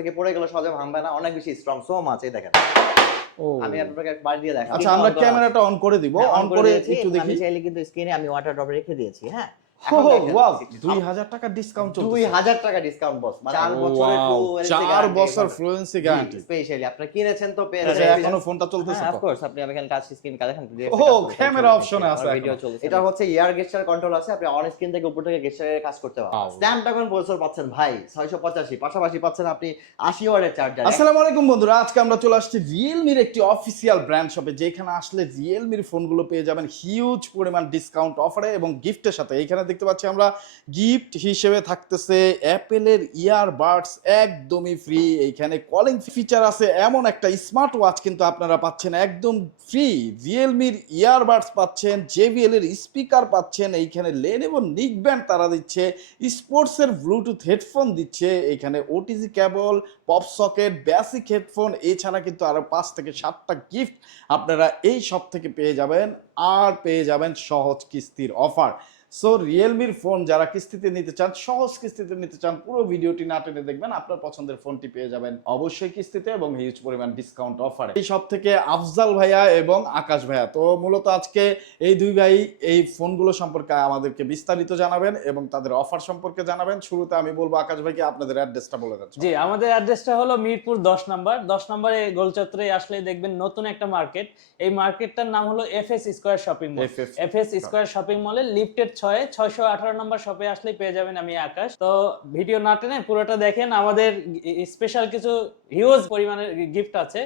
থেকে পড়ে গেলে সহজে ভাঙবে না অনেক বেশি স্ট্রং সো মাছ এই দেখেন। আমি আপনাকে বাড়ি দিয়ে দেখাবো আচ্ছা আমরা ক্যামেরাটা অন করে দিব হ্যাঁ, অন করে দিয়েছি। একটু দেখি। আমি চাইলে কিন্তু স্ক্রিনে আমি ওয়াটার ড্রপ রেখে দিয়েছি হ্যাঁ। ও এখন দেখেন, ওয়াও আম- 2000 টাকা ডিসকাউন্ট চলছে দুই হাজার টাকা ডিসকাউন্ট বস চার বছর ফ্লুয়েন্সি গ্যারান্টি স্পেশালি আপনি কিনেছেন তো এখনও ফোনটা চলতেছে তো। অফ কোর্স আপনি এখানে টাচ স্ক্রিন দেখেন ও, camera option আছে ভিডিও চলছে এটা হচ্ছে ইয়ার গেস্টার কন্ট্রোল আছে আপনি অন স্ক্রিন থেকে উপর থেকে গেস্টারের কাজ করতে পারবেন। স্ন্যাপড্রাগন প্রসেসর পাচ্ছেন ভাই 685 পাশাপাশি পাচ্ছেন আপনি 80 ওয়াটের চার্জার আসসালামু আলাইকুম বন্ধুরা আজকে আমরা চলে আসছি রিয়েলমির একটি অফিসিয়াল ব্র্যান্ড শপে যেখানে আসলে রিয়েলমির ফোনগুলো পেয়ে যাবেন হিউজ পরিমাণ ডিসকাউন্ট অফারে এবং গিফটের সাথে। এখানে দেখতে পাচ্ছি আমরা গিফট হিসেবে থাকতেছে অ্যাপেলের ইয়ারবাডস একদমই ফ্রি এইখানে কলিং ফিচার আছে, এমন একটা স্মার্ট ওয়াচ কিন্তু আপনারা পাচ্ছেন, একদম ফ্রি রিয়েলমির ইয়ারবাডস পাচ্ছেন জেবিএল এর স্পিকার পাচ্ছেন, এইখানে লেনেভো নিক ব্যান্ড তারা দিচ্ছে স্পোর্টসের ব্লুটুথ হেডফোন দিচ্ছে এখানে OTG cable pop socket basic headphone এছাড়া কিন্তু আরও পাঁচ থেকে সাতটা গিফট আপনারা এই সব থেকে পেয়ে যাবেন, আর পেয়ে যাবেন সহজ কিস্তির অফার সো রিয়েলমির ফোন যারা কিস্তিতে নিতে চান সহজ কিস্তিতে নিতে চান পুরো ভিডিওটি না টেনে দেখবেন আপনার পছন্দের ফোনটি পেয়ে যাবেন অবশ্যই কিস্তিতে এবং হিউজ পরিমাণ ডিসকাউন্ট অফারে এই সব থেকে আফজাল ভাইয়া এবং আকাশ ভাইয়া। তো মূলত আজকে এই দুই ভাই এই ফোনগুলো সম্পর্কে আমাদেরকে বিস্তারিত জানাবেন এবং তাদের অফার সম্পর্কে জানাবেন। শুরুতে আমি বলব আকাশ ভাইকে আপনাদের অ্যাড্রেসটা বলে যাচ্ছি জি আমাদের অ্যাড্রেসটা হলো মিরপুর দশ নাম্বার। দশ নম্বরে গোলচত্রে আসলে দেখবেন নতুন একটা মার্কেট এই মার্কেটটার নাম হলো F S square shopping mall FS F S square shopping মলে লিফটেড ছয়ে, ছয়শো আঠারো নম্বর শপে আসলেই পেয়ে যাবেন আমি আকাশ। তো ভিডিও না টেনে পুরোটা দেখেন, আমাদের স্পেশাল কিছু হিউজ পরিমাণের গিফট আছে।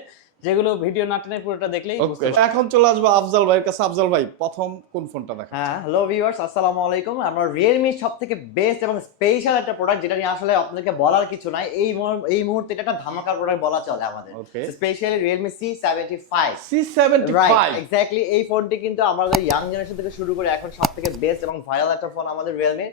যেগুলো ভিডিও না টেনে পুরোটা দেখলেই এখন চলে আসব আফজাল ভাইয়ের কাছে আফজাল ভাই প্রথম কোন ফোনটা দেখা হ্যাঁ হ্যালো ভিউয়ার্স আসসালামু আলাইকুম। আমরা রিয়েলমি সব থেকে বেস্ট এবং স্পেশাল একটা প্রোডাক্ট যেটা নিয়ে আসলে আপনাদেরকে বলার কিছু নাই এই এই মুহূর্তে এটা একটা ধামাকা প্রোডাক্ট বলা চলে আমাদের। Specially Realme C seventy five C seventy five exactly এই ফোনটি কিন্তু আমাদের ইয়াং জেনারেশন থেকে শুরু করে এখন সব থেকে বেস্ট এবং ভাইরাল একটা ফোন আমাদের রিয়েলমি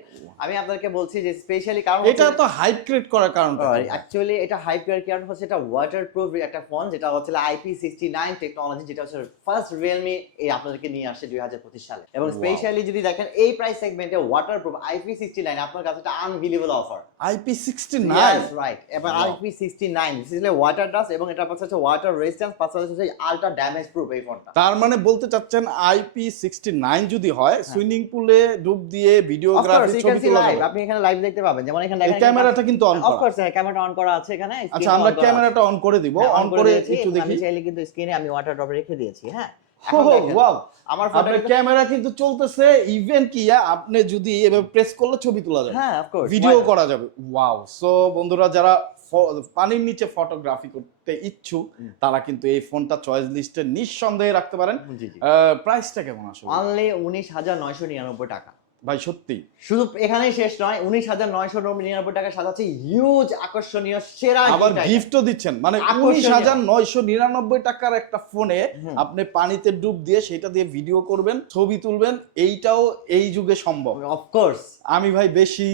আমি আপনাদেরকে বলছি যে স্পেশালি কারণ এটা তো হাইপ ক্রিয়েট করার কারণ অ্যাকচুয়ালি এটা হাইপ এর কারণ হচ্ছে এটা ওয়াটার প্রুফ একটা ফোন যেটা হচ্ছে আইপি সিক্সটি নাইন টেকনোলজি যেটা হচ্ছে ফার্স্ট রিয়েলমি এই আপনাদেরকে নিয়ে আসছে দুই হাজার পঁচিশ সালে এবং. স্পেশালি যদি দেখেন এই প্রাইস সেগমেন্টে waterproof IP sixty nine আপনার কাছে একটা unbelievable offer IP sixty nine right এবার IP sixty nine water dust এবং এটা পাচ্ছে হচ্ছে ওয়াটার রেজিস্ট্যান্স পাশাপাশি হচ্ছে আলট্রা ড্যামেজ প্রুফ এই ফোনটা তার মানে বলতে চাচ্ছেন আইপি সিক্সটি নাইন যদি হয় হ্যাঁ। সুইমিং পুলে ডুব দিয়ে ভিডিওগ্রাফি ছবি তোলা live. আপনি এখানে লাইভ দেখতে পাবেন। যেমন এখানে ক্যামেরাটা কিন্তু অন করা। হ্যাঁ ক্যামেরাটা অন করা আছে এখানে আচ্ছা আমরা করা। ক্যামেরাটা অন করে দিব হ্যাঁ, অন করে দিয়েছি, একটু দেখি। চাইলে কিন্তু স্ক্রিনে আমি ওয়াটার ড্রপ রেখে দিয়েছি হ্যাঁ। ওয়াও আমার আপনার ক্যামেরা কিন্তু চলতেছে ইভেন কি আপনি যদি এভাবে প্রেস করলে ছবি তোলা যাবে। হ্যাঁ ভিডিও করা যাবে। ওয়াও সো বন্ধুরা যারা পানির নিচে ফটোগ্রাফি করতে ইচ্ছুক তারা কিন্তু এই ফোনটা চয়েস লিস্টে নিঃসন্দেহে রাখতে পারেন। প্রাইস টা প্রাইসটা কেমন আসলে? অনলি উনিশ হাজার নয়শো নিরানব্বই টাকা। ভাই সত্যি। শুধু এখানেই শেষ নয় উনিশ হাজার নয়শো নিরানব্বই টাকা সাজাচ্ছে। হিউজ আকর্ষণীয় সেরা আবার গিফটও দিচ্ছেন। মানে উনিশ হাজার নয়শো নিরানব্বই টাকার একটা ফোনে আপনি পানিতে ডুব দিয়ে সেটা দিয়ে ভিডিও করবেন ছবি তুলবেন এইটাও এই যুগে সম্ভব। অফকোর্স আমি ভাই বেশি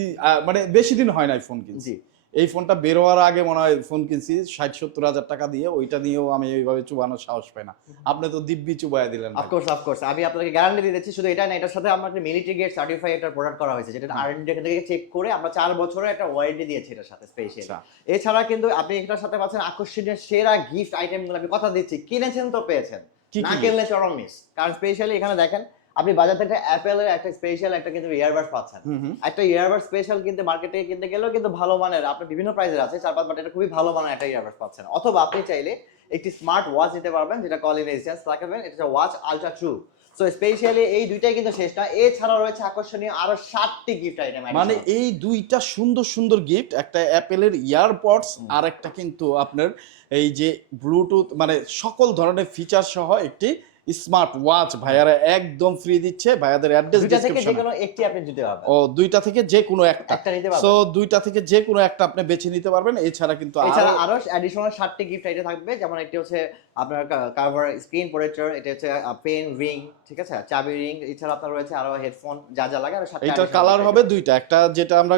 মানে বেশি দিন হয় না ফোন কিনছি এই ফোনটা বের হওয়ার আগে মনে হয় ফোন কিনছি ষাট সত্তর হাজার টাকা দিয়ে। ওইটা নিয়েও আমি এইভাবে চুবানোর সাহস পাই না। আপনি তো দিব্যি চুবাইয়া দিলেন অফকোর্স অফকোর্স আমি আপনাকে গ্যারান্টি দিয়ে দিচ্ছি শুধু এটা না এটার সাথে আমার মিলিটারি গেট সার্টিফাই একটা প্রোডাক্ট করা হয়েছে যেটা আর থেকে চেক করে আমরা চার বছরের একটা ওয়ারেন্টি দিয়েছি এটার সাথে স্পেশাল আচ্ছা। এছাড়া কিন্তু আপনি এটার সাথে পাচ্ছেন আকর্ষণীয় সেরা গিফট আইটেমগুলো আমি কথা দিচ্ছি কিনেছেন তো পেয়েছেন। না কিনলে চরম মিস কারণ স্পেশালি এখানে দেখেন আপনি বাজার থেকে অ্যাপেলের একটা স্পেশাল একটা কিন্তু ইয়ারবাডস পাচ্ছেন। একটা ইয়ারবাড স্পেশাল কিন্তু মার্কেটে কিনতে গেলেও কিন্তু ভালো মানের আপনি বিভিন্ন প্রাইসের আছে চার পাঁচ বাট এটা খুবই ভালো মানের একটা ইয়ারবাড পাচ্ছেন। অথবা আপনি চাইলে একটি স্মার্ট ওয়াচ নিতে পারবেন যেটা কলিং রেজিস্ট্যান্স রাখবেন এটা watch ultra true so specially এই দুইটাই কিন্তু শেষ না। এছাড়াও রয়েছে আকর্ষণীয় আরও সাতটি গিফট আইটেম মানে এই দুইটা সুন্দর সুন্দর গিফট একটা অ্যাপেলের ইয়ারপডস আর একটা কিন্তু আপনার এই যে ব্লুটুথ মানে সকল ধরনের ফিচার সহ একটি স্মার্ট ওয়াচ ভাইয়ারা একদম ফ্রি দিচ্ছে ভাইয়াদের অ্যাড্রেস দুইটা থেকে যে ডেসক্রিপশনে কোনো একটি আপনি দিতে পারবেন। ও দুইটা থেকে যে কোনো একটা। একটা নিতে সো দুইটা থেকে যে কোনো একটা আপনি বেছে নিতে পারবেন এছাড়া কিন্তু এছাড়া আরও আরও অ্যাডিশনাল সাতটি গিফট আইটেম থাকবে যেমন একটি হচ্ছে আপনার কাভার স্ক্রিন প্রোটেক্টর এটা হচ্ছে পেন রিং ঠিক আছে? চাবি রিং এছাড়া আপনার রয়েছে আরও হেডফোন যা যা লাগে আরও সাতটা এটার কালার হবে দুইটা। একটা যেটা আমরা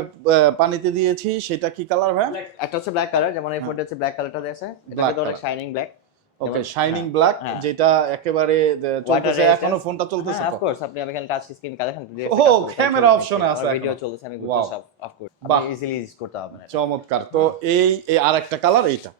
পানিতে দিয়েছি সেটা কি কালার ভাই একটা হচ্ছে ব্ল্যাক কালার যেমন এই ফোনটা হচ্ছে ব্ল্যাক কালারটা দিয়েছে এটা কিন্তু অনেক shining black okay shining black হ্যাঁ। যেটা একেবারে চলতেছে এখনও ফোনটা চলতেছে হ্যাঁ অফ কোর্স আপনি এখানে টাচ স্ক্রিন দেখেন ও, ক্যামেরা অপশন আছে ভিডিও এখনও। চলতেছে আমি গুগল সব অফ কোর্স। আপনি ইজিলি ইউজ করতে পারবেন চমৎকার। তো এই এই আর একটা কালার এইটা।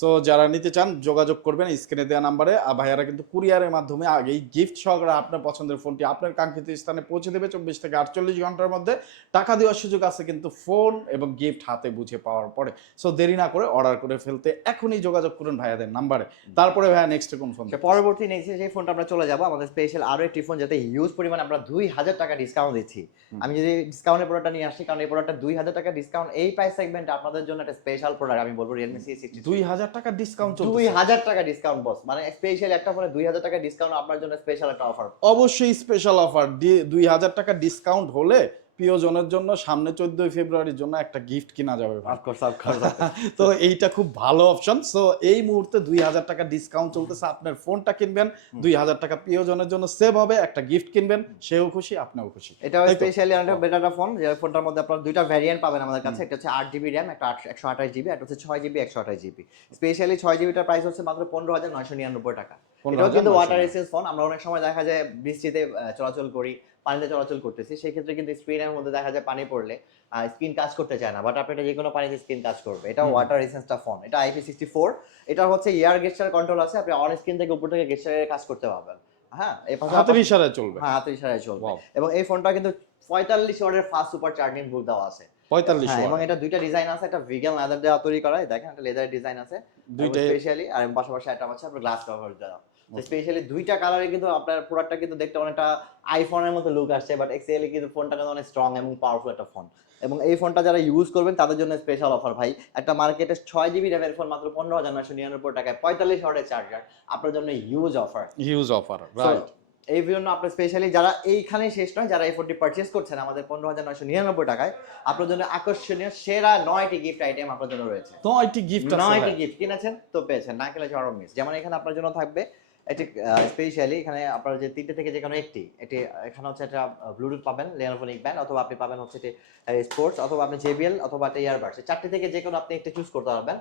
সো যারা নিতে চান যোগাযোগ করবেন স্ক্রিনে দেওয়া নাম্বারে আর ভাইয়ারা কিন্তু কুরিয়ারের মাধ্যমে আগেই গিফট সহকারে আপনার পছন্দের ফোনটি আপনার কাঙ্ক্ষিত স্থানে পৌঁছে দেবে। চব্বিশ থেকে আটচল্লিশ ঘণ্টার মধ্যে টাকা দেওয়ার সুযোগ আছে কিন্তু ফোন এবং গিফট হাতে বুঝে পাওয়ার পরে। সো দেরি না করে অর্ডার করে ফেলতে এখনই যোগাযোগ করুন ভাইয়াদের নাম্বারে তারপরে ভাইয়া নেক্সট কোন ফোন পরবর্তী নেক্সট যে ফোনটা আমরা চলে যাব আমাদের স্পেশাল আরও একটি ফোন যাতে হিউজ পরিমাণ আমরা দুই হাজার টাকা ডিসকাউন্ট দিচ্ছি। আমি যদি ডিসকাউন্টের প্রোডাক্টটা নিয়ে আসি কারণ এই প্রোডাক্টটা দুই হাজার টাকা ডিসকাউন্ট এই প্রাইস সেগমেন্ট আপনাদের জন্য একটা স্পেশাল প্রোডাক্ট আমি বলব রিয়েলমি সি সিক্সটি দুই হাজার টাকা ডিসকাউন্ট দুই হাজার টাকা ডিসকাউন্ট বস মানে স্পেশাল একটা ফোনে দুই হাজার টাকা ডিসকাউন্ট আপনার জন্য স্পেশাল একটা অফার অবশ্যই স্পেশাল অফার দুই হাজার টাকা ডিসকাউন্ট হলে প্রিয়জনের জন্য সামনে চোদ্দই ফেব্রুয়ারির জন্য একটা গিফট কিনা যাবে তো এইটা খুব ভালো অপশন সো এই মুহূর্তে দুই হাজার টাকা ডিসকাউন্ট চলতেছে। আপনার ফোনটা কিনবেন। দুই হাজার টাকা প্রিয়জনের জন্য সেভ হবে। একটা গিফট কিনবেন। সেও খুশি আপনিও খুশি। এটা? স্পেশালি একটা বেটার ফোন যে ফোনটার মধ্যে আপনার দুইটা ভ্যারিয়েন্ট পাবেন আমাদের কাছে। একটা হচ্ছে আট জিবি র্যাম একটা একশো আঠাশ জিবি একটা হচ্ছে ছয় জিবি একশো আঠাশ জিবি স্পেশালি ছয় জিবিটার প্রাইস হচ্ছে মাত্র পনেরো হাজার নয়শো নিরানব্বই টাকা। এটাও কিন্তু ওয়াটার রেসিস্ট ফোন আমরা অনেক সময় দেখা যায় বৃষ্টিতে চলাচল করি পানিতে চলাচল করতেছি। সেই ক্ষেত্রে কিন্তু স্ক্রিনের মধ্যে দেখা যায় পানি পড়লে স্ক্রিন কাজ করতে চায় না। বাট আপনি এটা যে কোনো পানিতে স্ক্রিন কাজ করবে এটা। ওয়াটার রেসিস্টটা ফোন এটা আইপি সিক্সটি ফোর এটা হচ্ছে ইয়ার গেস্টার কন্ট্রোল আছে। আপনি অন স্ক্রিন থেকে উপর থেকে গেস্টারের কাজ করতে পারবেন। হ্যাঁ? হাতের ইশারায় চলবে। হ্যাঁ হাতের ইশারায় চলবে। এবং এই ফোনটা কিন্তু পঁয়তাল্লিশ ওয়াটের ফাস্ট সুপার চার্জিং বুক দেওয়া আছে। পঁয়তাল্লিশ হ্যাঁ, এবং এটা দুইটা ডিজাইন আছে একটা ভিগান লেদার দেওয়া তৈরি করা দেখেন একটা লেদার ডিজাইন আছে। দুইটাই স্পেশালি আর পাশাপাশি একটা আছে আপনার গ্লাস কভার দেওয়া। স্পেশালি দুইটা কালারে কিন্তু আপনার প্রোডাক্টটা কিন্তু দেখতে অনেকটা আইফোনের মতো লুক আসছে বাট এক্সিএলি কিন্তু ফোনটা কিন্তু অনেক স্ট্রং এবং পাওয়ারফুল একটা ফোন এবং এই ফোনটা যারা ইউজ করবেন তাদের জন্য স্পেশাল অফার ভাই। একটা মার্কেটে ছয় জিবি র্যামের ফোন মাত্র পনেরো হাজার নয়শো নিরানব্বই টাকায় পঁয়তাল্লিশ ওয়াটের চার্জার আপনার জন্য huge offer huge offer right এই জন্য আপনার স্পেশালি যারা এইখানে শেষ নয় যারা এই ফোনটি পারচেস করছেন আমাদের পনেরো হাজার নয়শো নিরানব্বই টাকায় আপনার জন্য আকর্ষণীয় সেরা নয়টি গিফট আইটেম আপনার জন্য রয়েছে। নয়টি গিফট নয়টি গিফট কিনেছেন তো পেয়েছেন না কিনেছে অরমিস মিস যেমন এখানে আপনার জন্য থাকবে একটি স্পেশালি এখানে আপনার যে তিনটে থেকে যে কোনো একটি এটি এখানে হচ্ছে একটা ব্লুটুথ পাবেন লেনোফোনিক ব্যান্ড অথবা আপনি পাবেন হচ্ছে এটি স্পোর্টস অথবা আপনি জেবিএল অথবা একটা ইয়ারবাডস চারটি থেকে যে কোনো আপনি একটা চুজ করতে পারবেন।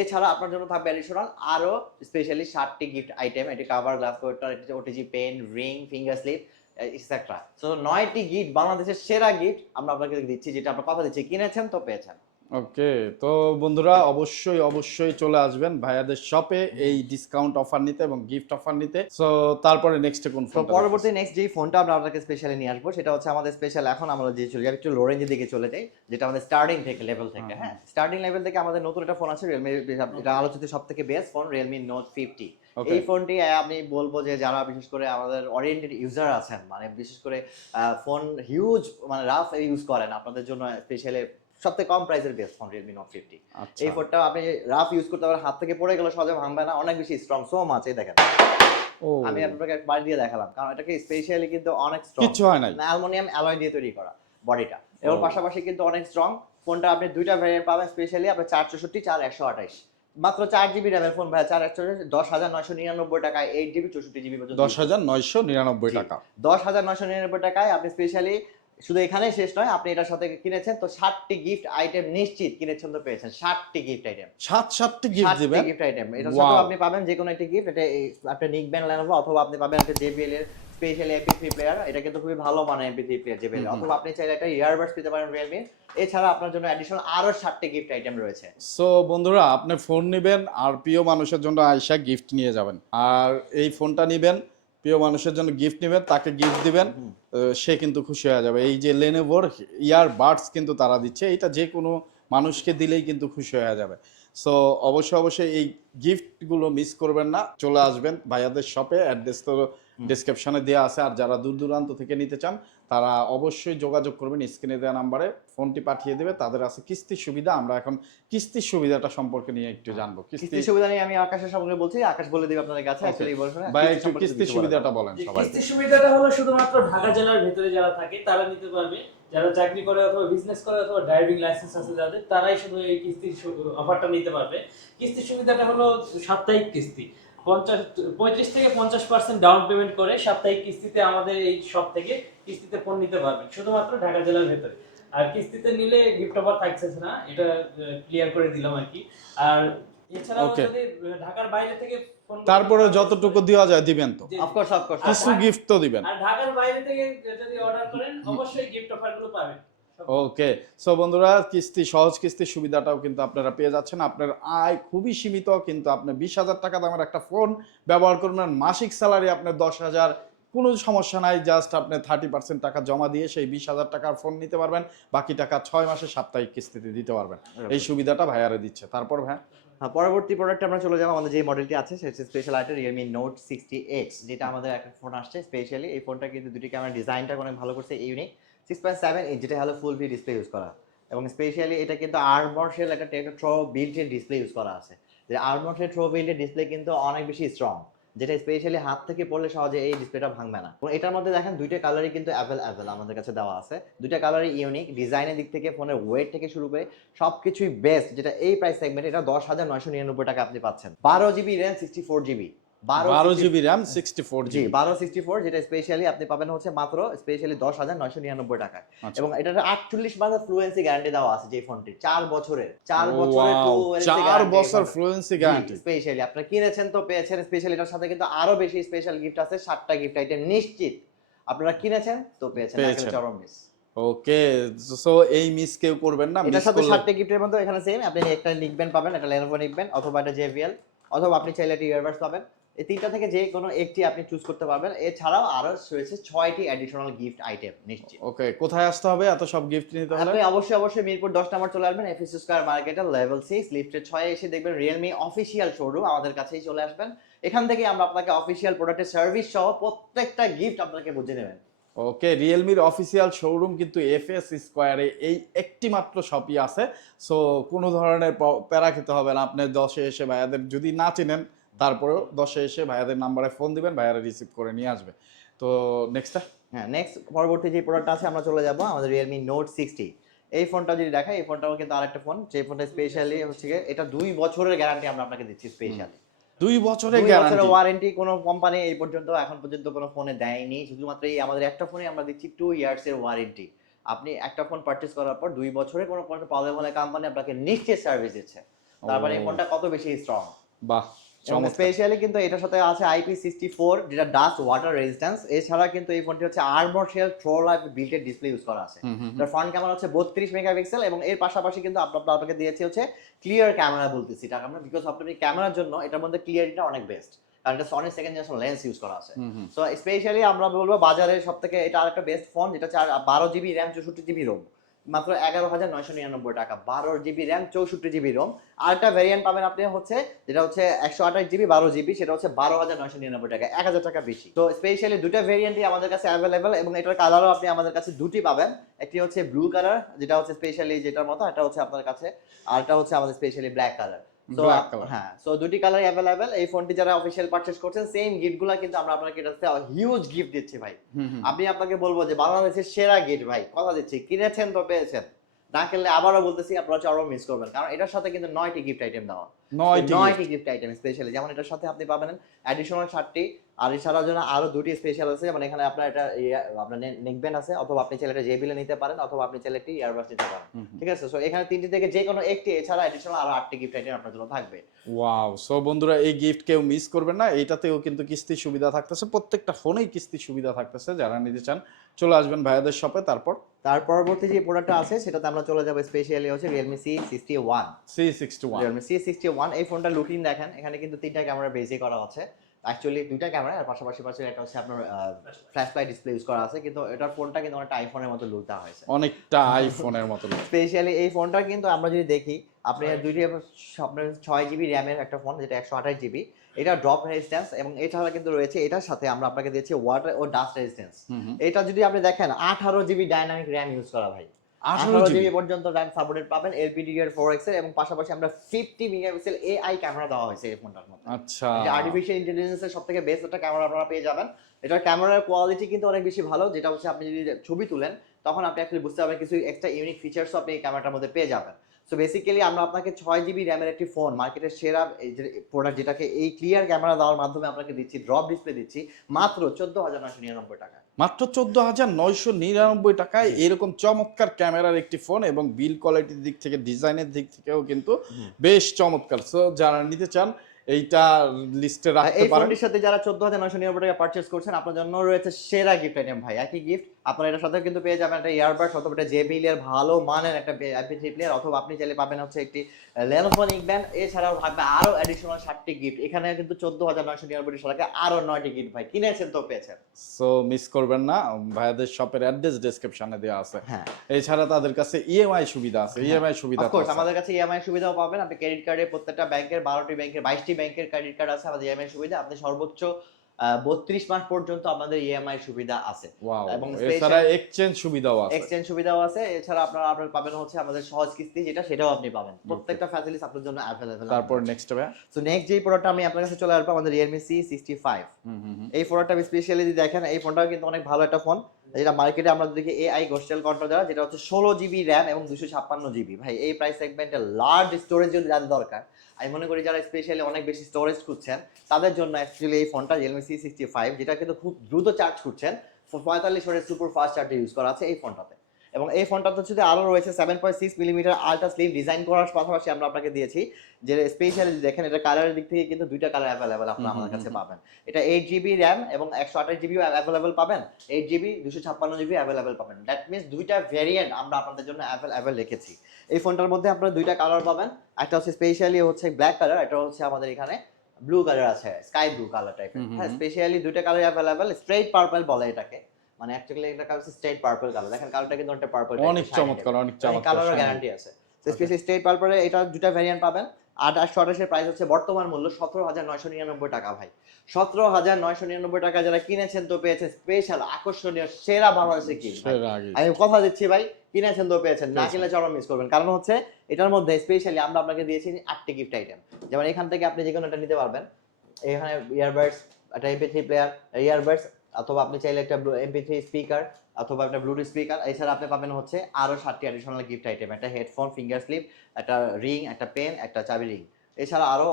এছাড়া আপনার জন্য থাকবে অ্যাডিশনাল আরও স্পেশালি ষাটটি গিফট আইটেম এটি কাভার গ্লাস কোয়ার্টার এটি OTG pen ring finger slip etcetera so নয়টি গিফট বাংলাদেশের সেরা গিফট আমরা আপনাকে দিচ্ছি যেটা আপনার কথা দিচ্ছি কিনেছেন তো পেয়েছেন। ওকে তো বন্ধুরা অবশ্যই অবশ্যই চলে আসবেন ভাইয়াদের শপে এই ডিসকাউন্ট অফার নিতে এবং গিফট অফার নিতে। সো তারপরে নেক্সট কোন ফোন পরবর্তী নেক্সট যে ফোনটা আমরা আপনাকে স্পেশালি নিয়ে আসব সেটা হচ্ছে আমাদের স্পেশাল এখন আমরা যে চলে যাই একটু লো রেঞ্জের দিকে চলে যাই যেটা আমাদের স্টার্টিং থেকে লেভেল থেকে হ্যাঁ? স্টার্টিং লেভেল থেকে আমাদের নতুন একটা ফোন আছে রিয়েলমি এটা আলোচিত সব থেকে best phone Realme note fifty এই ফোনটি আমি বলব যে যারা বিশেষ করে আমাদের ওরিয়েন্টেড ইউজার আছেন মানে বিশেষ করে ফোন হিউজ মানে রাফ ইউজ করেন আপনাদের জন্য স্পেশালি সবথেকে কম প্রাইসের best phone Realme note fifty এই ফোনটা আপনি রাফ ইউজ করতে পারেন হাত থেকে পড়ে গেলে সহজে ভাঙবে না অনেক বেশি স্ট্রং সো মাছ এই দেখেন। আমি আপনাকে বাড়ি দিয়ে দেখালাম কারণ এটাকে স্পেশালি কিন্তু অনেক স্ট্রং কিচ্ছু হয় নাই। অ্যালুমিনিয়াম অ্যালয় দিয়ে তৈরি করা বডিটা এবং পাশাপাশি কিন্তু অনেক স্ট্রং ফোনটা আপনি দুইটা ভ্যারিয়েন্ট পাবেন স্পেশালি আপনার চার চৌষট্টি চার একশো আঠাইশ মাত্র চার জিবি র্যামের ফোন ভাই চার একশো দশ হাজার নয়শো নিরানব্বই টাকায় এইট জিবি চৌষট্টি জিবি পর্যন্ত দশ হাজার নয়শো নিরানব্বই টাকা। দশ হাজার নয়শো নিরানব্বই টাকায় আপনি স্পেশালি শুধু এখানেই শেষ নয় আপনি এটার সাথে কিনেছেন তো ষাটটি গিফট আইটেম নিশ্চিত কিনেছেন তো পেয়েছেন ষাটটি গিফট আইটেম সাত সাতটি গিফট দিবেন? Gift item Wow. সাথে আপনি পাবেন যে কোনো একটি গিফট এটা আপনি নিকবেন লেনোভো অথবা আপনি পাবেন একটা জেবিএল এর স্পেশাল এমপি থ্রি প্লেয়ার এটা কিন্তু খুবই ভালো মানের এমপি থ্রি প্লেয়ার জেবিএল। অথবা আপনি চাইলে একটা ইয়ারবাডস পেতে পারেন রিয়েলমি এছাড়া আপনার জন্য অ্যাডিশনাল আরও ষাটটি গিফট আইটেম রয়েছে। সো বন্ধুরা আপনি ফোন নেবেন আর প্রিয় মানুষের জন্য আয়সা গিফট নিয়ে যাবেন। আর এই ফোনটা নেবেন প্রিয় মানুষের জন্য গিফট নেবেন তাকে গিফট দিবেন সে কিন্তু খুশি হয়ে যাবে। এই যে লেনেভোর ইয়ার বার্ডস কিন্তু তারা দিচ্ছে এটা যে কোনো মানুষকে দিলেই কিন্তু খুশি হয়ে যাবে। সো অবশ্যই অবশ্যই এই গিফটগুলো মিস করবেন না চলে আসবেন ভাইয়াদের শপে অ্যাড্রেস তো ডিসক্রিপশনে দেওয়া আছে। আর যারা দূর দূরান্ত থেকে নিতে চান তারা অবশ্যই যোগাযোগ করবেন স্ক্রিনে দেওয়া নাম্বারে ফোনটি পাঠিয়ে দেবে তাদের আছে কিস্তির সুবিধা। আমরা এখন কিস্তির সুবিধাটা সম্পর্কে নিয়ে একটু জানব। কিস্তি কিস্তির সুবিধা নিয়ে আমি আকাশের সম্পর্কে বলছি আকাশ বলে দিবে আপনাদের কাছে. অ্যাকচুয়ালি বলছেন ভাই একটু কিস্তির সুবিধাটা বলেন সবাই কিস্তির সুবিধাটা হলো শুধুমাত্র ঢাকা জেলার ভিতরে যারা থাকে তারা নিতে পারবে। যারা চাকরি করে অথবা বিজনেস করে অথবা ড্রাইভিং লাইসেন্স আছে যাদের তারাই শুধু এই কিস্তির অফারটা নিতে পারবে। কিস্তির সুবিধাটা হলো সাপ্তাহিক কিস্তি। পঞ্চাশ পঁয়ত্রিশ থেকে পঞ্চাশ পার্সেন্ট ডাউন পেমেন্ট করে সাপ্তাহিক কিস্তিতে আমাদের এই সব থেকে কিস্তিতে ফোন নিতে পারবেন শুধুমাত্র ঢাকা জেলার ভেতরে। আর কিস্তিতে নিলে গিফট অফার থাকছে না এটা ক্লিয়ার করে দিলাম আর কি। আর এছাড়াও যদি ঢাকার বাইরে থেকে ফোন তারপরে যতটুকু দেওয়া যায় দিবেন তো? অফকোর্স অফকোর্স কিছু গিফট তো দিবেন। আর ঢাকার বাইরে থেকে যদি অর্ডার করেন অবশ্যই গিফট অফারগুলো পাবেন। ওকে। সো বন্ধুরা কিস্তি সহজ কিস্তির সুবিধাটাও কিন্তু আপনারা পেয়ে যাচ্ছেন। আপনার আয় খুবই সীমিত কিন্তু আপনি বিশ হাজার টাকা দামের একটা ফোন ব্যবহার করবেন মাসিক স্যালারি আপনার দশ হাজার। কোনো সমস্যা নাই জাস্ট আপনি থার্টি পার্সেন্ট টাকা জমা দিয়ে সেই বিশ হাজার টাকার ফোন নিতে পারবেন। বাকি টাকা ছয় মাসে সাপ্তাহিক কিস্তিতে দিতে পারবেন। এই সুবিধাটা ভাইয়ারে দিচ্ছে। তারপর ভাই? হ্যাঁ পরবর্তী প্রোডাক্টে আমরা চলে যাব। আমাদের যে মডেলটি আছে সেটা হচ্ছে special item Realme note sixty X যেটা আমাদের একটা ফোন আসছে। স্পেশালি এই ফোনটা কিন্তু দুটি ক্যামেরা ডিজাইনটা অনেক ভালো করছে ইউনিক সেভেন ইঞ্চ যেটা হলো ফুল ভি ডিসপ্লে ইউজ করা। এবং স্পেশালি এটা কিন্তু আর্মশেল একটা টেকট্রো বিল্ট ইন ডিসপ্লে ইউজ করা আছে। যে আর্মশেল ট্রো বিল্ট ডিসপ্লে কিন্তু অনেক বেশি স্ট্রং যেটা স্পেশালি হাত থেকে পড়লে সহজে এই ডিসপ্লেটা ভাঙবে না। এবং এটার মধ্যে দেখেন দুইটা কালারই কিন্তু অ্যাভেল আমাদের কাছে দেওয়া আছে। দুইটা কালারই ইউনিক ডিজাইনের দিক থেকে ফোনের ওয়েট থেকে শুরু করে সব কিছুই বেস্ট যেটা এই প্রাইস সেগমেন্ট এটা দশ হাজার নয়শো নিরানব্বই টাকা আপনি পাচ্ছেন। বারো GB RAM sixty four GB বারো GB RAM sixty four G GB. বারো সিক্সটি ফোর যেটা স্পেশালি আপনি পাবেন হচ্ছে মাত্র স্পেশালি দশ হাজার নয়শো নিরানব্বই টাকায়। আচ্ছা। এবং আটচল্লিশ মাসের ফ্লুয়েন্সি গ্যারান্টি দেওয়া আছে যে ফোনটি চার বছরের চার বছরের চার বছর ফ্লুয়েন্সি গ্যারান্টি স্পেশালি আপনারা কিনেছেন তো পেয়েছেন স্পেশালি এটার সাথে কিন্তু আরও বেশি স্পেশাল গিফট আছে সাতটা গিফট আইটেম নিশ্চিত। আপনারা কিনেছেন তো পেয়েছেন। চরম মিস ওকে সো এই মিস কেউ করবেন না এটার সাথে সাতটা গিফটের মধ্যে এখানে সেম আপনি একটা লিখবেন পাবেন একটা লেনোভো লিখবেন অথবা একটা জেভিএল অথবা আপনি চাইলে একটা ইয়ারবাডস পাবেন। এই তিনটা থেকে যে কোনো একটি আপনি চুজ করতে পারবেন। এছাড়াও আরও রয়েছে ছয়টি অ্যাডিশনাল গিফট আইটেম নিশ্চিত। ওকে কোথায় আসতে হবে? এত সব গিফট নিতে হলে? আপনি অবশ্যই অবশ্যই মিরপুর দশ নাম্বার চলে আসবেন এফএস স্কোয়ার মার্কেটের লেভেল সিক্স লিফটের ছয়ে এসে দেখবেন রিয়েলমি অফিসিয়াল শোরুম আমাদের কাছেই চলে আসবেন। এখান থেকে আমরা আপনাকে অফিসিয়াল প্রোডাক্টের সার্ভিস সহ প্রত্যেকটা গিফট আপনাকে বুঝে নেবেন ওকে রিয়েলমির অফিসিয়াল শোরুম কিন্তু এফএস স্কোয়ারে এই একটি মাত্র শপই আছে। সো কোনো ধরনের প্যারা খেতে হবে না। আপনি দশে এসে ভাইয়াদের যদি না চিনেন তারপরেও দশে এসে ভাইয়াদের নাম্বারে ফোন দিবেন ভাইয়ারা রিসিভ করে নিয়ে আসবে। তো নেক্সটটা হ্যাঁ নেক্সট পরবর্তী যে প্রোডাক্ট আছে আমরা চলে যাব আমাদের রিয়েলমি নোট সিক্সটি এই ফোনটা যদি দেখাই এই ফোনটাও কিন্তু আরেকটা ফোন যে ফোনটা স্পেশালি হচ্ছে এটা দুই বছরের গ্যারান্টি আমরা আপনাকে দিচ্ছি স্পেশালি দুই বছরের গ্যারান্টি ওয়ারেন্টি কোনো কোম্পানি এই পর্যন্ত এখন পর্যন্ত কোনো ফোনে দেয়নি। শুধুমাত্র এই আমাদের একটা ফোনে আমরা দিচ্ছি টু ইয়ার্স এর ওয়ারেন্টি আপনি একটা ফোন পারচেজ করার পর দুই বছরে কোনো কোনো প্রবলেম হলে কোম্পানি আপনাকে নিশ্চিত সার্ভিস দিচ্ছে। তারপরে এই ফোনটা কত বেশি স্ট্রং বাহ। স্পেশালি কিন্তু এটার সাথে আছে আইপি সিক্সটি ফোর যেটা ডাস্ট ওয়াটার রেজিস্ট্যান্স এছাড়া কিন্তু এই ফোনটি হচ্ছে আর্মর শেল ট্রো লাইফ বিল্টেড ডিসপ্লে ইউজ করা আছে। তার ফ্রন্ট ক্যামেরা হচ্ছে বত্রিশ মেগাপিক্সেল এবং এর পাশাপাশি কিন্তু আপনার আপনাকে দিয়েছে হচ্ছে ক্লিয়ার ক্যামেরা বলতেছি এটা আমরা বিকজ আপনি ক্যামেরার জন্য এটার মধ্যে ক্লিয়ারিটিটা অনেক বেস্ট কারণ এটা Sony second generation lens use করা আছে। সো স্পেশালি আমরা বলব বাজারে সব থেকে এটা আরেকটা বেস্ট ফোন যেটা চার বারো জিবি র্যাম চৌষট্টি জিবি রোম মাত্র এগারো হাজার নয়শো নিরানব্বই টাকা। বারো জিবি র্যাম, চৌষট্টি জিবি রোম আর একটা ভ্যারিয়েন্ট পাবেন আপনি হচ্ছে, যেটা হচ্ছে একশো আঠাশ জিবি, বারো জিবি, সেটা হচ্ছে বারো হাজার নয়শো নিরানব্বই টাকা এক হাজার টাকা বেশি। তো স্পেশালি দুটা ভ্যারিয়েন্টই আমাদের কাছে অ্যাভেলেবেল এবং এটার কালারও আপনি আমাদের কাছে দুটি পাবেন। একটি হচ্ছে ব্লু কালার যেটা হচ্ছে স্পেশালি যেটার মতো এটা হচ্ছে আপনার কাছে আরটা হচ্ছে আমাদের স্পেশালি ব্ল্যাক কালার তো হ্যাঁ সো দুটি কালার অ্যাভেলেবেল এই ফোনটি যারা অফিসিয়াল পারচেজ করছেন সেম গিফটগুলো কিন্তু আমরা আপনাকে এটাতে হিউজ গিফট দিচ্ছি ভাই। আমি আপনাকে বলব যে বাংলাদেশের সেরা গিফট ভাই কথা দিচ্ছি কিনেছেন তো পেয়েছেন। না কিনলে আবারও বলতেছি আপনারা চরম মিস করবেন। কারণ এটার সাথে কিন্তু নয়টি গিফট আইটেম দেওয়া। নয়টি গিফট আইটেম স্পেশালি যেমন এটার সাথে আপনি পাবেন অ্যাডিশনাল সাতটি। আর এছাড়াও জন্য আরও দুটি স্পেশাল আছে যেমন এখানে আপনার এটা আপনার নেকবেন আছে অথবা আপনি এটা জেবিলে নিতে পারেন অথবা আপনি একটি ইয়ারবাস নিতে পারেন। ঠিক আছে? সো এখানে তিনটি থেকে যে কোনো একটি এছাড়া অ্যাডিশনাল আরও আটটি গিফট আইটেম আপনার জন্য থাকবে। ওয়াও সো বন্ধুরা এই গিফট কেউ মিস করবেন না। এটাতেও কিন্তু কিস্তির সুবিধা থাকতেছে। প্রত্যেকটা ফোনেই কিস্তির সুবিধা থাকতেছে। যারা নিতে চান চলে আসবেন ভাইয়াদের শপে তারপর তার পরবর্তী যে প্রোডাক্টটা আছে সেটাতে আমরা চলে যাব স্পেশালি হচ্ছে Realme C sixty one C sixty one Realme C sixty one এই ফোনটা লুকিং দেখেন এখানে কিন্তু তিনটা ক্যামেরা বেজে করা আছে। অ্যাকচুয়ালি দুইটা ক্যামেরা আর পাশাপাশি পাশে একটা হচ্ছে আপনার ফ্ল্যাশ লাইট ডিসপ্লে ইউজ করা আছে কিন্তু এটার ফোনটা কিন্তু অনেকটা আইফোনের মতো লুক দেওয়া হয়েছে। অনেকটা আইফোনের মতো। স্পেশালি এই ফোনটা কিন্তু আমরা যদি দেখি আপনি দুইটি আপনার ছয় জিবি র্যামের একটা ফোন যেটা একশো আঠাশ জিবি এটা ড্রপ রেজিস্ট্যান্স এবং এছাড়া কিন্তু রয়েছে এটার সাথে আমরা আপনাকে দিয়েছি ওয়াটার ও ডাস্ট রেজিস্ট্যান্স। এটা যদি আপনি দেখেন আঠারো জিবি ডাইনামিক র্যাম ইউজ করা ভাই। আঠারো জিবি পর্যন্ত র্যাম সাপোর্টেড পাবেন এলপিডিআর ফোর এক্সের এবং পাশাপাশি আমরা ফিফটি মেগাপিক্সেল এআই ক্যামেরা দেওয়া হয়েছে এই ফোনটার মধ্যে। আচ্ছা। আর্টিফিশিয়াল ইন্টেলিজেন্সের সব থেকে বেস্ট একটা ক্যামেরা আপনারা পেয়ে যাবেন। এটার ক্যামেরার কোয়ালিটি কিন্তু অনেক বেশি ভালো যেটা হচ্ছে আপনি যদি ছবি তুলেন তখন আপনি অ্যাকচুয়ালি বুঝতে পারবেন কিছু এক্সট্রা ইউনিক ফিচার্সও আপনি এই ক্যামেরাটার মধ্যে পেয়ে যাবেন। সো বেসিক্যালি আমরা আপনাকে ছয় জিবি র্যামের একটি ফোন মার্কেটের সেরা এই যে প্রোডাক্ট যেটাকে এই ক্লিয়ার ক্যামেরা দেওয়ার মাধ্যমে আপনাকে দিচ্ছি ড্রপ ডিসপ্লে দিচ্ছি মাত্র চোদ্দ হাজার নয়শো নিরানব্বই টাকা। মাত্র চোদ্দ হাজার নয়শো নিরানব্বই টাকায় এরকম চমৎকার ক্যামেরার একটি ফোন এবং বিল কোয়ালিটির দিক থেকে ডিজাইনের দিক থেকেও কিন্তু বেশ চমৎকার। সো যারা নিতে চান এইটা লিস্টে রাখতে এই পারেন। ফোনটির সাথে যারা চোদ্দ হাজার নয়শো নিরানব্বই টাকা পারচেস করছেন আপনার জন্য রয়েছে সেরা গিফট আইটেম ভাই। একই গিফট আপনার এটার সাথে কিন্তু পেয়ে যাবেন একটা ইয়ারবাডস অথবা একটা জেবিএল এর ভালো মানের একটা এমপি প্লেয়ার অথবা আপনি চাইলে পাবেন হচ্ছে একটি লেনোভো নিকব্যান্ড এছাড়াও থাকবে আরও অ্যাডিশনাল ষাটটি গিফট এখানে কিন্তু চোদ্দ হাজার নয়শো নিরানব্বই টাকা আরও নয়টি গিফট ভাই। কিনেছেন তো পেয়েছেন? সো মিস করবেন না। ভাইয়াদের শপের অ্যাড্রেস ডেসক্রিপশনে দেওয়া আছে। হ্যাঁ। এছাড়া তাদের কাছে ইএমআই সুবিধা আছে। ইএমআই সুবিধা তো অফকোর্স আছে। আমাদের কাছে ইএমআই সুবিধাও পাবেন। আপনি ক্রেডিট কার্ডে প্রত্যেকটা ব্যাংকের বারোটি ব্যাংকের বাইশটি ব্যাংকের ক্রেডিট কার্ড আছে আমাদের ইএমআই সুবিধা। আপনি সর্বোচ্চ বত্রিশ মাস পর্যন্ত আমাদের ইএমআই সুবিধা আছে। এবং এছাড়া এক্সচেঞ্জ সুবিধাও আছে। এক্সচেঞ্জ সুবিধাও আছে। এছাড়া আপনারা আপনার পাবেন হচ্ছে আমাদের সহজ কিস্তি যেটা সেটাও আপনি পাবেন। প্রত্যেকটা ফ্যাসিলিটিস আপনার জন্য অ্যাভেলেবল তারপর নেক্সট হবে? সো নেক্সট যেই প্রোডাক্টটা আমি আপনার কাছে চলে আসব আমাদের Realme C65 এই ফোনটা আমি স্পেশালি যদি দেখেন এই ফোনটাও কিন্তু অনেক ভালো একটা ফোন যেটা মার্কেটে আমরা দেখি এআই গোস্টেল কন্ট্রোলার যেটা হচ্ছে ষোলো জিবি র্যাম এবং দুশো ছাপ্পান্ন জিবি ভাই এই প্রাইস সেগমেন্টে লার্জ স্টোরেজ যদি যাদের দরকার আমি মনে করি যারা স্পেশালি অনেক বেশি স্টোরেজ খুঁজছেন, তাদের জন্য অ্যাকচুয়ালি এই ফোনটা রিয়েলমি সি সিক্সটি ফাইভ যেটা কিন্তু খুব দ্রুত চার্জ খুঁজছেন পঁয়তাল্লিশ ওয়াটের সুপার ফাস্ট চার্জার ইউজ করা আছে এই ফোনটাতে এবং এই ফোনটাতে হচ্ছে যে আরও রয়েছে seven point six millimetre ultra slim design করার পাশাপাশি আমরা আপনাকে দিয়েছি যে স্পেশালি দেখেন এটা কালারের দিক থেকে কিন্তু দুইটা কালার অ্যাভেলেবেল আপনার আমাদের কাছে পাবেন। এটা এইট জিবি র্যাম এবং একশো আঠাশ জিবি অ্যাভেলেবেল পাবেন। এইট জিবি দুশো ছাপ্পান্ন জিবি অ্যাভেলেবেল পাবেন। দ্যাট মিনস দুইটা ভেরিয়েন্ট আমরা আপনাদের জন্য অ্যাভেলেবেল রেখেছি। এই ফোনটার মধ্যে আপনারা দুইটা কালার পাবেন। একটা হচ্ছে স্পেশালি হচ্ছে ব্ল্যাক কালার এটা হচ্ছে আমাদের এখানে ব্লু কালার আছে স্কাই ব্লু কালার টাইপের হ্যাঁ স্পেশালি দুইটা কালার অ্যাভেলেবেল স্ট্রেট পার্পল বলে এটাকে। মানে অ্যাকচুয়ালি এটা কালার স্ট্রেট পার্পল কালার দেখেন কালারটা কিন্তু অনেকটা পার্পল অনেক চমৎকার অনেক চমৎকার কালারের গ্যারান্টি আছে। স্পেশালি স্টেট পারপারে এটা দুটা ভ্যারিয়েন্ট পাবেন। আট আটশো আঠাশের প্রাইস হচ্ছে বর্তমান মূল্য সতেরো হাজার নয়শো নিরানব্বই টাকা ভাই। সতেরো হাজার নয়শো নিরানব্বই টাকা যারা কিনেছেন তো পেয়েছেন স্পেশাল আকর্ষণীয় সেরা বাংলাদেশের কি আমি কথা দিচ্ছি ভাই কিনেছেন তো পেয়েছেন না। কিনলে চরম মিস করবেন। কারণ হচ্ছে এটার মধ্যে স্পেশালি আমরা আপনাকে দিয়েছি আটটি গিফট আইটেম যেমন এখান থেকে আপনি যে কোনো একটা নিতে পারবেন। এখানে ইয়ারবাডস একটা এমপি থ্রি প্লেয়ার ইয়ারবাডস অথবা আপনি চাইলে একটা এমপি থ্রি স্পিকার অথবা একটা ব্লুটুথ স্পিকার এছাড়া আপনি পাবেন হচ্ছে আরও সাতটি অ্যাডিশনাল গিফট আইটেম একটা হেডফোন ফিঙ্গার স্লিপ একটা রিং একটা পেন একটা চাবি রিং এছাড়া আরও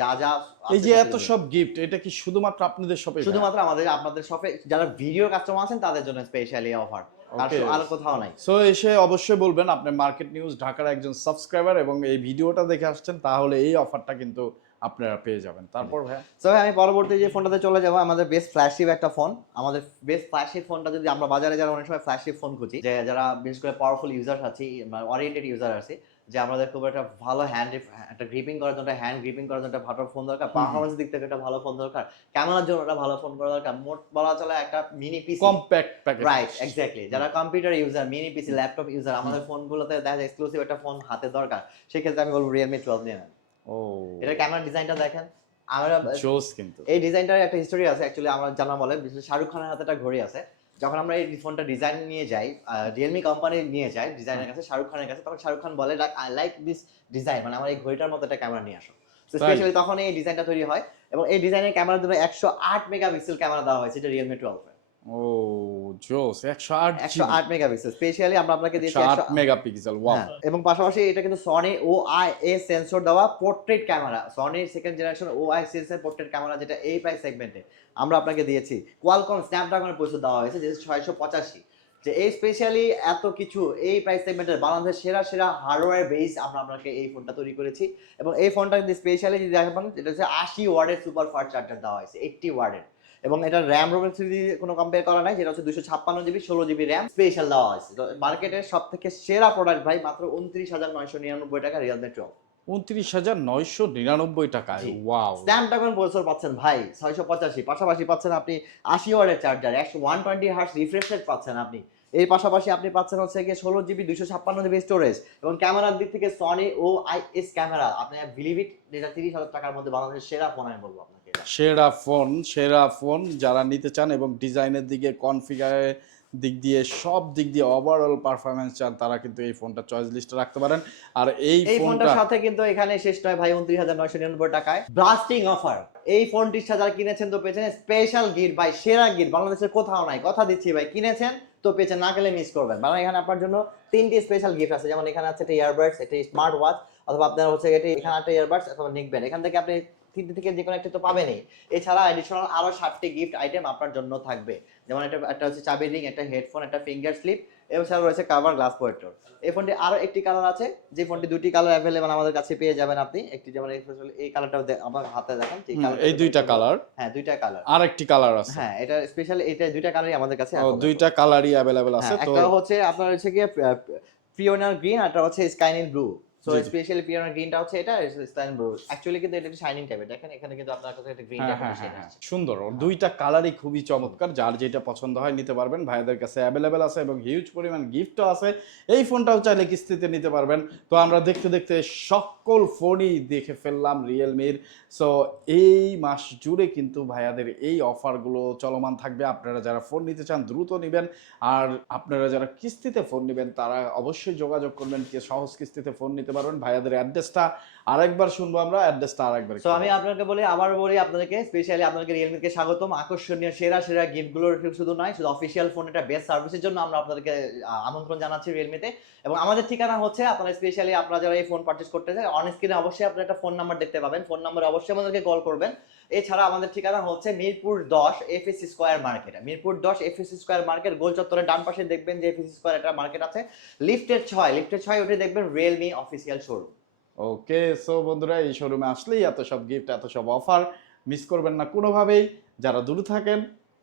যা যা এই যে এত সব গিফট এটা কি শুধুমাত্র আপনাদের শপে শুধুমাত্র আমাদের আপনাদের শপে যারা ভিডিও কাস্টমার আছেন তাদের জন্য স্পেশালি অফার আর আর কোথাও নাই। সো এসে অবশ্যই বলবেন আপনি মার্কেট নিউজ ঢাকার একজন সাবস্ক্রাইবার এবং এই ভিডিওটা দেখে আসছেন তাহলে এই অফারটা কিন্তু আপনারা পেয়ে যাবেন। তারপর ভাই? সো আমি পরবর্তী যে ফোনটাতে চলে যাব আমাদের বেস্ট ফ্ল্যাশিপ একটা ফোন আমাদের বেস্ট ফ্ল্যাশিপ ফোনটা যদি আমরা বাজারে যারা অনেক সময় ফ্ল্যাশিপ ফোন খুঁজি যে যারা বিশেষ করে পাওয়ারফুল ইউজার আছি ওরিয়েন্টেড ইউজার আছে যে আমাদের খুব একটা ভালো হ্যান্ড একটা গ্রিপিং করার জন্য হ্যান্ড গ্রিপিং করার জন্য একটা ভালো ফোন দরকার পারফরমেন্স দিক থেকে একটা ভালো ফোন দরকার ক্যামেরার জন্য একটা ভালো ফোন করা দরকার মোট বলা চলে একটা mini PC compact package right exactly যারা computer user mini PC laptop user আমাদের ফোনগুলোতে দেখা যায় এক্সক্লুসিভ একটা ফোন হাতে দরকার। সেক্ষেত্রে আমি বলব রিয়েলমি টুয়েলভ নিয়ে নেন ও। এটার ক্যামেরা ডিজাইনটা দেখেন। আমরা জোস কিন্তু। এই ডিজাইনটার একটা হিস্টোরি আছে অ্যাকচুয়ালি আমরা জানা বলে। বিশেষ শাহরুখ খানের হাতে একটা ঘড়ি আছে। যখন আমরা এই ফোনটা ডিজাইন নিয়ে যাই রিয়েলমি কোম্পানি নিয়ে যাই ডিজাইনের কাছে শাহরুখ খানের কাছে তখন শাহরুখ খান বলে আই লাইক দিস ডিজাইন মানে আমার এই ঘড়িটার মতো একটা ক্যামেরা নিয়ে আসো। স্পেশালি তখন এই ডিজাইনটা তৈরি হয় এবং এই ডিজাইনের ক্যামেরার জন্য একশো আট মেগাপিক্সেল ক্যামেরা দেওয়া হয়েছে এটা রিয়েলমি টুয়েলভ ও জোস একশো আট একশো আট মেগাপিক্সেল স্পেশালি আমরা আপনাকে দিয়েছি আট 108 মেগাপিক্সেল ওয়াও হ্যাঁ, এবং পাশাপাশি এটা কিন্তু Sony O I A sensor দেওয়া portrait camera Sony second generation O I sensor portrait camera যেটা এই প্রাইস সেগমেন্টে আমরা আপনাকে দিয়েছি। কোয়ালকম স্ন্যাপড্রাগনের প্রচুর দেওয়া হয়েছে যেটা ছয়শো পঁচাশি। যে এই স্পেশালি এত কিছু এই প্রাইস সেগমেন্টের বাংলাদেশের সেরা সেরা হার্ডওয়্যার বেস আমরা আপনাকে এই ফোনটা তৈরি করেছি। এবং এই ফোনটা স্পেশালি যদি দেখেন এটা হচ্ছে আশি ওয়ার্ডের সুপার ফাস্ট চার্জার দেওয়া হয়েছে এইটটি ওয়ার্ডের। এবং এটা র্যাম রোমের যদি কোনো কম্পেয়ার করা নাই যেটা হচ্ছে দুশো ছাপ্পান্ন জিবি ষোলো জিবি র্যাম স্পেশাল দেওয়া হয়েছে। তো মার্কেটের সব থেকে সেরা প্রোডাক্ট ভাই মাত্র উনত্রিশ হাজার নয়শো নিরানব্বই টাকা রিয়েলমি টুয়েলভ উনত্রিশ হাজার নয়শো নিরানব্বই টাকায় ওয়াও স্ন্যাপড্রাগন প্রসেসর পাচ্ছেন ভাই? ছয়শো পঁচাশি পাশাপাশি পাচ্ছেন আপনি আশি ওয়ার্ডের চার্জার একশো one twenty hertz refresh rate পাচ্ছেন আপনি। এর পাশাপাশি আপনি পাচ্ছেন হচ্ছে গিয়ে ষোলো জিবি দুশো ছাপ্পান্ন জিবি স্টোরেজ এবং ক্যামেরার দিক থেকে Sony O I S camera আপনি বিলিভ ইট যেটা তিরিশ হাজার টাকার মধ্যে বাংলাদেশের সেরা ফোন আমি বলব আপনাকে। এটা। সেরা ফোন সেরা ফোন যারা নিতে চান এবং ডিজাইনের দিকে কনফিগারের দিক দিয়ে সব দিক দিয়ে ওভারঅল পারফরমেন্স চান তারা কিন্তু এই ফোনটা চয়েস লিস্টে রাখতে পারেন। আর এই ফোনটা ফোনটার সাথে কিন্তু এখানে শেষ নয় ভাই উনত্রিশ হাজার নয়শো নিরানব্বই টাকায়। ব্লাস্টিং অফার এই ফোনটির সাথে যারা কিনেছেন তো পেয়েছেন স্পেশাল গিফট ভাই সেরা গিফট বাংলাদেশের কোথাও নাই। কথা দিচ্ছি ভাই কিনেছেন তো পেয়েছেন না গেলে মিস করবেন। কারণ এখানে আপনার জন্য তিনটি স্পেশাল গিফট আছে। যেমন এখানে আছে একটা ইয়ারবাডস একটা স্মার্ট ওয়াচ অথবা আপনার হচ্ছে এটি এখানে একটা ইয়ারবাডস অথবা নিকবেন এখান থেকে আপনি তিনটে থেকে যে কোনো একটা তো পাবেনই। এছাড়া এডিশনাল আরও সাতটি গিফট আইটেম আপনার জন্য থাকবে। যেমন একটা একটা হচ্ছে চাবি রিং একটা হেডফোন একটা ফিঙ্গার স্লিপ এছাড়া রয়েছে কাভার গ্লাস প্রোটেক্টর এই ফোনটি আরও একটি কালার আছে যে ফোনটি দুটি কালার অ্যাভেলেবল আমাদের কাছে পেয়ে যাবেন আপনি। একটি যেমন এই এই কালারটাও আমার হাতে দেখেন এই দুইটা কালার হ্যাঁ দুইটা কালার আর একটি কালার আছে। হ্যাঁ এটা স্পেশালি এটা দুইটা কালারই আমাদের কাছে দুইটা কালারই অ্যাভেলেবেল আছে হ্যাঁ, তো একটা হচ্ছে আপনার হচ্ছে গিয়ে পিওনার গ্রিন আর একটা হচ্ছে স্কাইনিন ব্লু সো। স্পেশালি পিওনার গ্রিনটা হচ্ছে এটা অ্যাকচুয়ালি কিন্তু এটা শাইনিং টাইপের দেখেন এখানে কিন্তু আপনার কাছে একটা গ্রিন হ্যাঁ, হ্যাঁ, হ্যাঁ, সুন্দর। দুইটা কালারই খুবই চমৎকার যার যেটা পছন্দ হয় নিতে পারবেন। ভাইদের কাছে অ্যাভেলেবেল আছে এবং হিউজ পরিমাণ গিফটও আছে। এই ফোনটাও চাইলে কিস্তিতে নিতে পারবেন। তো আমরা দেখতে দেখতে সকল ফোনই দেখে ফেললাম রিয়েলমির সো এই মাস জুড়ে কিন্তু ভাইয়াদের এই অফারগুলো চলমান থাকবে। আপনারা যারা ফোন নিতে চান দ্রুত নেবেন। আর আপনারা যারা কিস্তিতে ফোন নেবেন তারা অবশ্যই যোগাযোগ করবেন। কে সহজ কিস্তিতে ফোন নিতে পারবেন। ভাইয়াদের অ্যাড্রেসটা আরেকবার শুনব আমরা অ্যাড্রেসটা আরেকবার সো আমি আপনাকে বলি আবার বলি আপনাদেরকে স্পেশালি আপনাদেরকে রিয়েলমিকে স্বাগতম। আকর্ষণীয় সেরা সেরা গিফটগুলোর শুধু নয় শুধু অফিসিয়াল ফোন এটা বেস্ট সার্ভিসের জন্য আমরা আপনাদেরকে আমন্ত্রণ জানাচ্ছি রিয়েলমিতে এবং আমাদের ঠিকানা হচ্ছে আপনারা স্পেশালি আপনারা যারা এই ফোন পারচেস করতে চান অন স্ক্রিনে অবশ্যই আপনারা একটা ফোন নাম্বার দেখতে পাবেন। ফোন নাম্বার অবশ্যই আমাদেরকে কল করবেন। এছাড়া আমাদের ঠিকানা হচ্ছে মিরপুর দশ এফএস স্কোয়ার মার্কেট মিরপুর দশ এফএস স্কোয়ার মার্কেট গোল চত্বরের ডান পাশে দেখবেন যে এফএস স্কোয়ার একটা মার্কেট আছে। লিফটের ছয় লিফটের ছয় উঠে দেখবেন Realme official showroom okay so বন্ধুরা, এই শোরুমে আসলেই এত সব গিফট এত সব অফার মিস করবেন না কোনোভাবেই। যারা দূরে থাকেন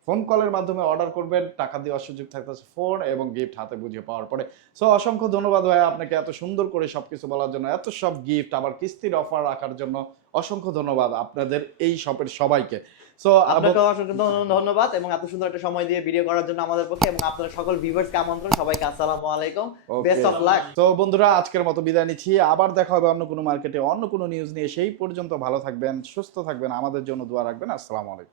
ফোন কলের মাধ্যমে অর্ডার করবেন টাকা দেওয়ার সুযোগ থাকতেছে ফোন এবং গিফট হাতে বুঝিয়ে পাওয়ার পরে। সো অসংখ্য ধন্যবাদ ভাই আপনাকে এত সুন্দর করে সবকিছু বলার জন্য এত সব গিফট আবার কিস্তির অফার রাখার জন্য অসংখ্য ধন্যবাদ আপনাদের এই শপের সবাইকে। সো আপনাকে অসংখ্য ধন্যবাদ এবং এত সুন্দর একটা সময় দিয়ে ভিডিও করার জন্য আমাদের পক্ষে এবং আপনারা সকল ভিউয়ার্সকে আমন্ত্রণ সবাইকে আসসালামু আলাইকুম। বেস্ট অফ লাক তো বন্ধুরা আজকের মতো বিদায় নিচ্ছি। আবার দেখা হবে অন্য কোনো মার্কেটে অন্য কোনো নিউজ নিয়ে। সেই পর্যন্ত ভালো থাকবেন সুস্থ থাকবেন। আমাদের জন্য দোয়া রাখবেন। আসসালামু আলাইকুম।